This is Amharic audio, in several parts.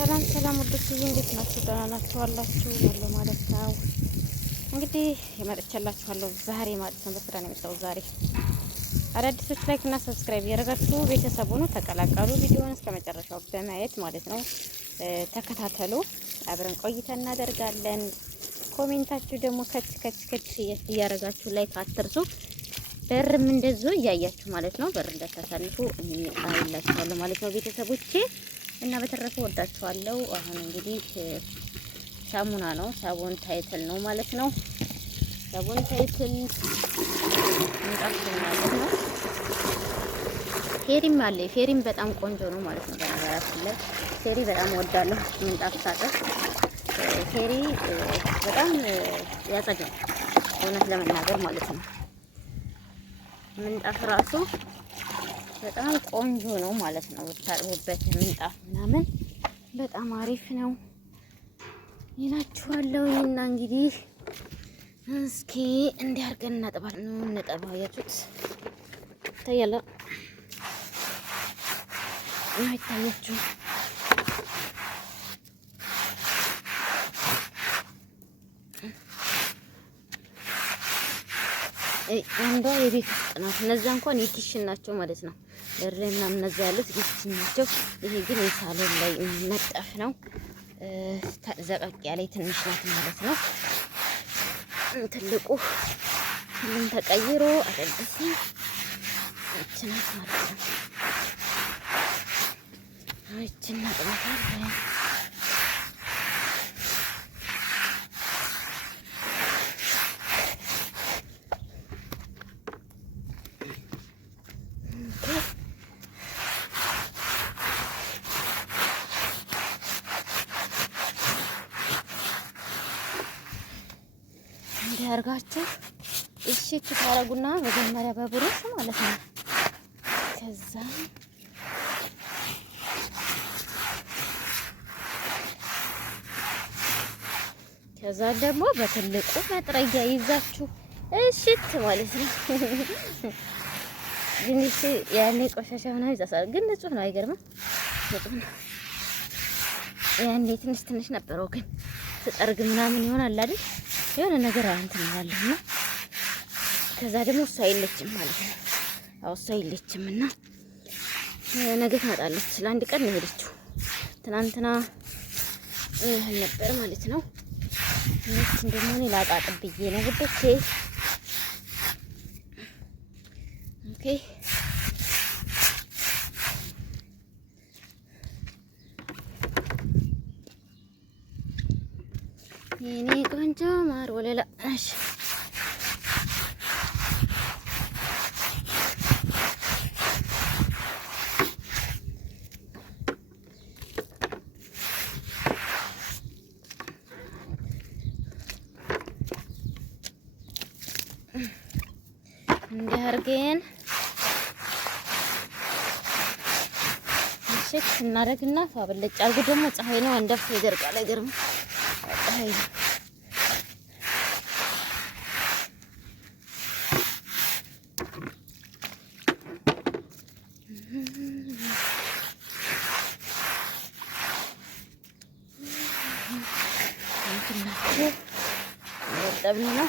ሰላም ሰላም ወዶችዬ እንዴት ናችሁ? ደህና ናችሁ አላችሁ ሁሉ ማለት ነው። እንግዲህ የመጥቻላችኋለሁ ዛሬ ማለት ነው። በስራ ነው የመጣው ዛሬ። አዳዲሶች ላይክ እና ሰብስክራይብ ያደረጋችሁ ቤተሰቡን ተቀላቀሉ። ቪዲዮውን እስከ መጨረሻው በማየት ማለት ነው ተከታተሉ። አብረን ቆይታ እናደርጋለን። ኮሜንታችሁ ደግሞ ከች እያደረጋችሁ ላይክ አትርሱ። በርም እንደዚሁ እያያችሁ ማለት ነው። በር እንደተሰልፉ አይላችኋለሁ ማለት ነው ቤተሰቦቼ እና በተረፈ ወዳችኋለሁ። አሁን እንግዲህ ሳሙና ነው፣ ሳቡን ታይትል ነው ማለት ነው። ሳቡን ታይትል ማለት ነው። ፌሪም አለ። ፌሪም በጣም ቆንጆ ነው ማለት ነው። በነገራችን ላይ ፌሪ በጣም ወዳለሁ። ምንጣፍ ሳጥን ፌሪ በጣም ያጸዳል እውነት ለመናገር ማለት ነው። ምንጣፍ ራሱ በጣም ቆንጆ ነው ማለት ነው። ታጥቦበት ምንጣፍ ምናምን በጣም አሪፍ ነው ይላችኋለሁ። እና እንግዲህ እስኪ እንዲህ አድርገን እናጥባለን ነው እንጠባው። ያችሁት ታያለ አይታያችሁ? አንዷ የቤት ውስጥ ናት። እነዛ እንኳን የኪችን ናቸው ማለት ነው። በር ላይ ምናምን እነዛ ያሉት የኪችን ናቸው። ይሄ ግን የሳሎን ላይ መጠፍ ነው። ዘቀቅ ያለ ትንሽ ናት ማለት ነው። ትልቁ ሁሉም ተቀይሮ አደልስ እችናት ማለት ነው። እችና ጥማታል ያርጋችሁ እሺ ታረጉና መጀመሪያ በብሩሽ ማለት ነው። ከዛ ደግሞ በትልቁ መጥረጊያ ይዛችሁ እሺት ማለት ነው። ግን እሺ ያኔ ቆሻሻ ሆነ ይዛሳል፣ ግን ንጹህ ነው። አይገርምም? ንጹህ ነው። ያኔ ትንሽ ነበረው፣ ግን ትጠርግ ምናምን ይሆናል አይደል? የሆነ ነገር እንትን ያለና ከዛ ደግሞ እሷ የለችም ማለት ነው። አዎ እሷ የለችም እና ነገ ትመጣለች። ለአንድ ቀን ነው የሄደችው። ትናንትና ነበር ማለት ነው። እነሱን ደግሞ እኔ ላጣጥብ ብዬ ነው ውዶቼ። ኦኬ የኔ ቆንጆ ማር ወለላ እሺ እንዲያርገን እሺ እናደርግና ፋብልጭ አርጉ። ደግሞ ፀሐይ ነው እንደፍ ይደርቃል። አይገርም? ፀሐይ ጠብነው ነው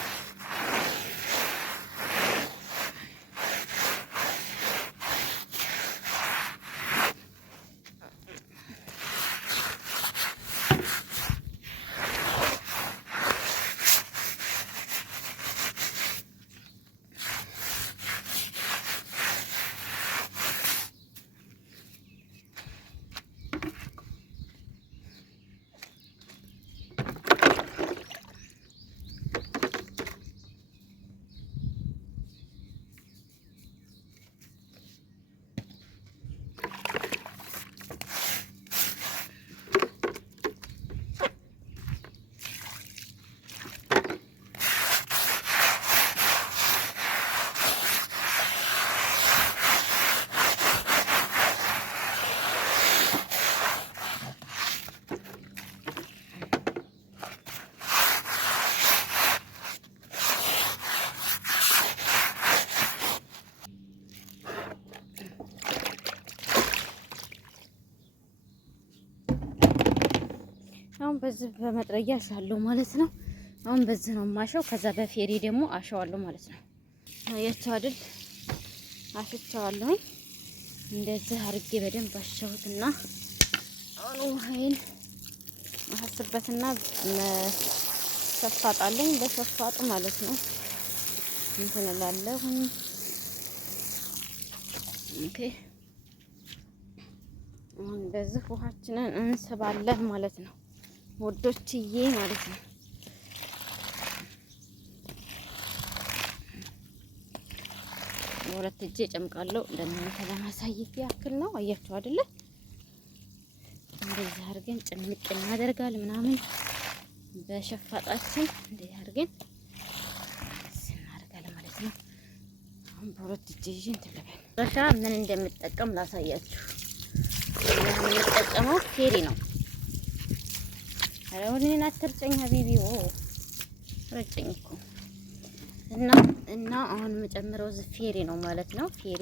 አሁን በዚህ በመጥረጊያ አሻለሁ ማለት ነው። አሁን በዚህ ነው ማሸው። ከዛ በፌሪ ደግሞ አሸዋለሁ ማለት ነው። አያችሁ አይደል? አሽቻለሁ። እንደዚህ አርጌ በደንብ አሸሁትና አሁን ውሃዬን አሐስበትና ሰፋጣለኝ በሰፋጡ ማለት ነው እንትን እላለሁ። ኦኬ አሁን በዚህ ውሃችንን እንስባለን ማለት ነው ወዶችዬ ማለት ነው። ሁለት እጄ ጨምቃለሁ እንደናንተ ለማሳየት ያክል ነው። አያችሁ አይደለ? እንደዚህ አድርገን ጭምቅ እናደርጋለን ምናምን በሸፋጣችን እንደዚህ አድርገን እናደርጋለን ማለት ነው። አሁን በሁለት እጄ ይዤ እንትን ልበል። ረሻ ምን እንደምጠቀም ላሳያችሁ። የምንጠቀመው ፌሪ ነው። አረ ወዲና አትርጨኝ ሀቢቢው ረጨኝ እኮ እና አሁን የምጨምረው ፌሪ ነው ማለት ነው። ፌሪ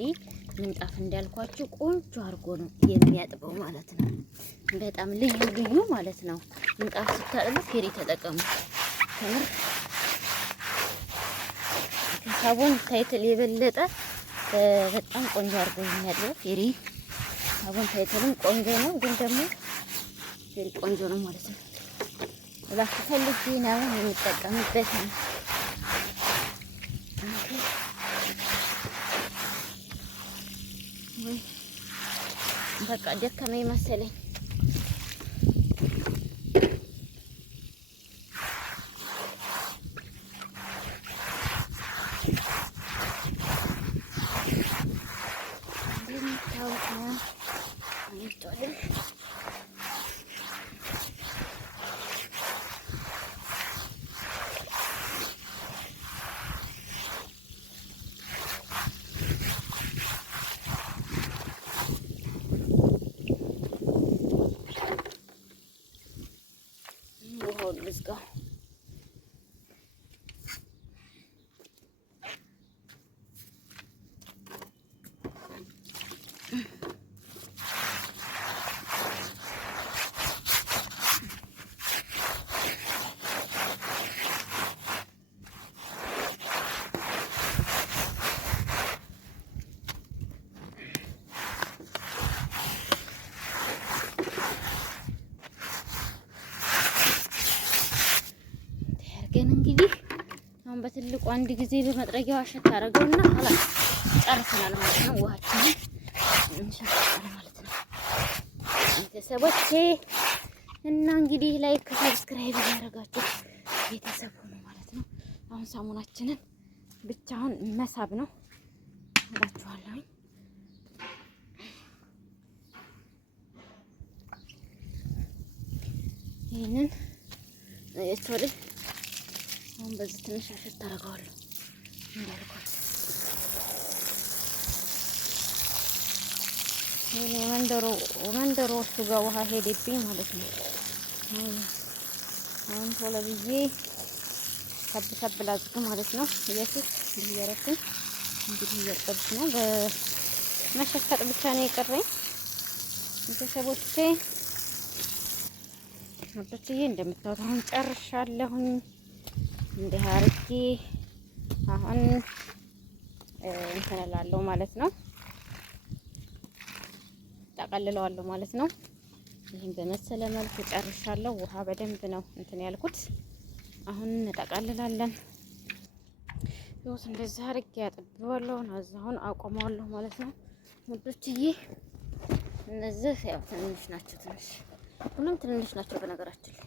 ምንጣፍ እንዳልኳችሁ ቆንጆ አድርጎ ነው የሚያጥበው ማለት ነው። በጣም ልዩ ማለት ነው። ምንጣፍ ስታጥቡ ፌሪ ተጠቀሙ። ተምር ከሳቡን ታይትል የበለጠ በጣም ቆንጆ አድርጎ የሚያጥበው ፌሪ። ሳቡን ታይትልም ቆንጆ ነው፣ ግን ደግሞ ፌሪ ቆንጆ ነው ማለት ነው። እባክህ ፈልጊ ነው የምጠቀምበት ነው። በቃ ደከመኝ መሰለኝ። Let's go. ግን እንግዲህ አሁን በትልቁ አንድ ጊዜ በመጥረጊያው አሸት አደረገውና ኋላ ጨርሰናል ማለት ነው። ውሃችንን እንሸፍናለን ማለት ነው ቤተሰቦቼ። እና እንግዲህ ላይክ ሰብስክራይብ ያደረጋችሁ ቤተሰብ ሆኖ ማለት ነው። አሁን ሳሙናችንን ብቻውን መሳብ ነው እላችኋለሁ። ይሄንን እቶል አሁን በዚህ ትንሽ አሸት አደርገዋለሁ እንዳልኳት። ይሄን መንደሮቹ ጋር ውሃ ሄደብኝ ማለት ነው። አሁን ቶሎ ብዬ ሰብ ላድርግ ማለት ነው። ኢየሱስ እያረኩኝ እንግዲህ እያጠብኩ ነው። በመሸፈጥ ብቻ ነው የቀረኝ ቤተሰቦቼ። ወጥቼ እንደምታዩት አሁን ጨርሻለሁኝ። እንዲህ አድርጌ አሁን እንትን እላለሁ ማለት ነው። ጠቀልለዋለሁ ማለት ነው። ይሄን በመሰለ መልኩ ጨርሻለሁ። ውሃ በደንብ ነው እንትን ያልኩት። አሁን እንጠቀልላለን። ይኸውስ እንደዚህ አድርጌ አጥቤዋለሁ። አሁን አቆመዋለሁ ማለት ነው ውዶችዬ። እነዚህ ያው ትንሽ ናቸው፣ ሁሉም ትንሽ ናቸው በነገራችን ላይ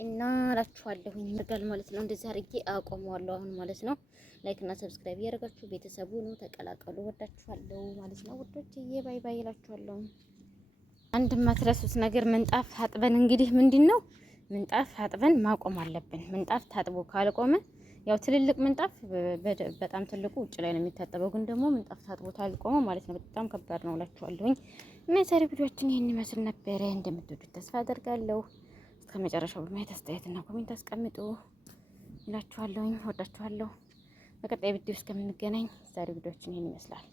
እና እላችኋለሁኝ ይርጋል ማለት ነው። እንደዚህ አድርጌ አቆመዋለሁ አሁን ማለት ነው። ላይክ እና ሰብስክራይብ ያደርጋችሁ ቤተሰቡ ነው ተቀላቀሉ። ወዳችኋለሁ ማለት ነው ውዶችዬ። ባይ ባይ እላችኋለሁ። አንድ ማትረሱት ነገር ምንጣፍ አጥበን እንግዲህ ምንድነው ምንጣፍ አጥበን ማቆም አለብን። ምንጣፍ ታጥቦ ካልቆመ ያው ትልልቅ ምንጣፍ በጣም ትልቁ ውጭ ላይ ነው የሚታጠበው፣ ግን ደግሞ ምንጣፍ ታጥቦ ካልቆመ ማለት ነው በጣም ከባድ ነው እላችኋለሁኝ። እና የዛሬ ቪዲዮአችን ይሄን ይመስል ነበረ። እንደምትወዱት ተስፋ አደርጋለሁ። ከመጨረሻው በማየት አስተያየትና ኮሜንት አስቀምጡ እላችኋለሁኝ። ወዳችኋለሁ። በቀጣይ ቪዲዮ እስከምንገናኝ ዛሬ ቪዲዮአችን ይሄን ይመስላል።